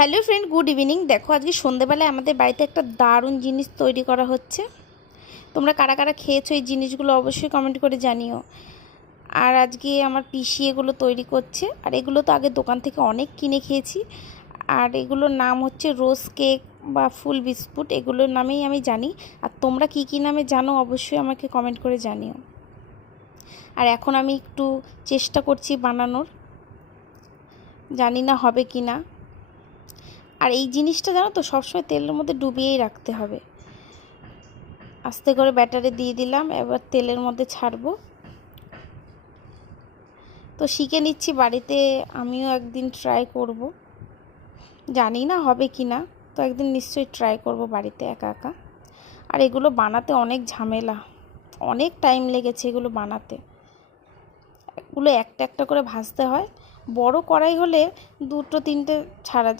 Hello friend, good evening. দেখো, আজকে সন্ধ্যেবেলায় আমাদের বাড়িতে একটা দারুণ জিনিস তৈরি করা হচ্ছে। তোমরা কারা কারা খেয়েছো এই জিনিসগুলো অবশ্যই কমেন্ট করে জানিও। আর আজকে আমার পিসি এগুলো তৈরি করছে। আর এগুলো তো আগে দোকান থেকে অনেক কিনে খেয়েছি। আর এগুলোর নাম হচ্ছে রোজ কেক বা ফুল বিস্কুট, এগুলোর নামেই আমি জানি। আর তোমরা কী কী নামে জানো অবশ্যই আমাকে কমেন্ট করে জানিও। আর এখন আমি একটু চেষ্টা করছি বানানোর, জানি না হবে কি না। আর এই জিনিসটা জানো তো সবসময় তেলের মধ্যে ডুবিয়েই রাখতে হবে। আস্তে করে ব্যাটারে দিয়ে দিলাম, এবার তেলের মধ্যে ছাড়বো। তো শিখে নিচ্ছি বাড়িতে, আমিও একদিন ট্রাই করব। জানি না হবে কি না, তো একদিন নিশ্চয়ই ট্রাই করব বাড়িতে একা একা। আর এগুলো বানাতে অনেক ঝামেলা, অনেক টাইম লেগেছে এগুলো বানাতে। এগুলো একটা একটা করে ভাজতে হয়। বড় কড়াই হলে দুটো তিনটে ছাড়া যায়।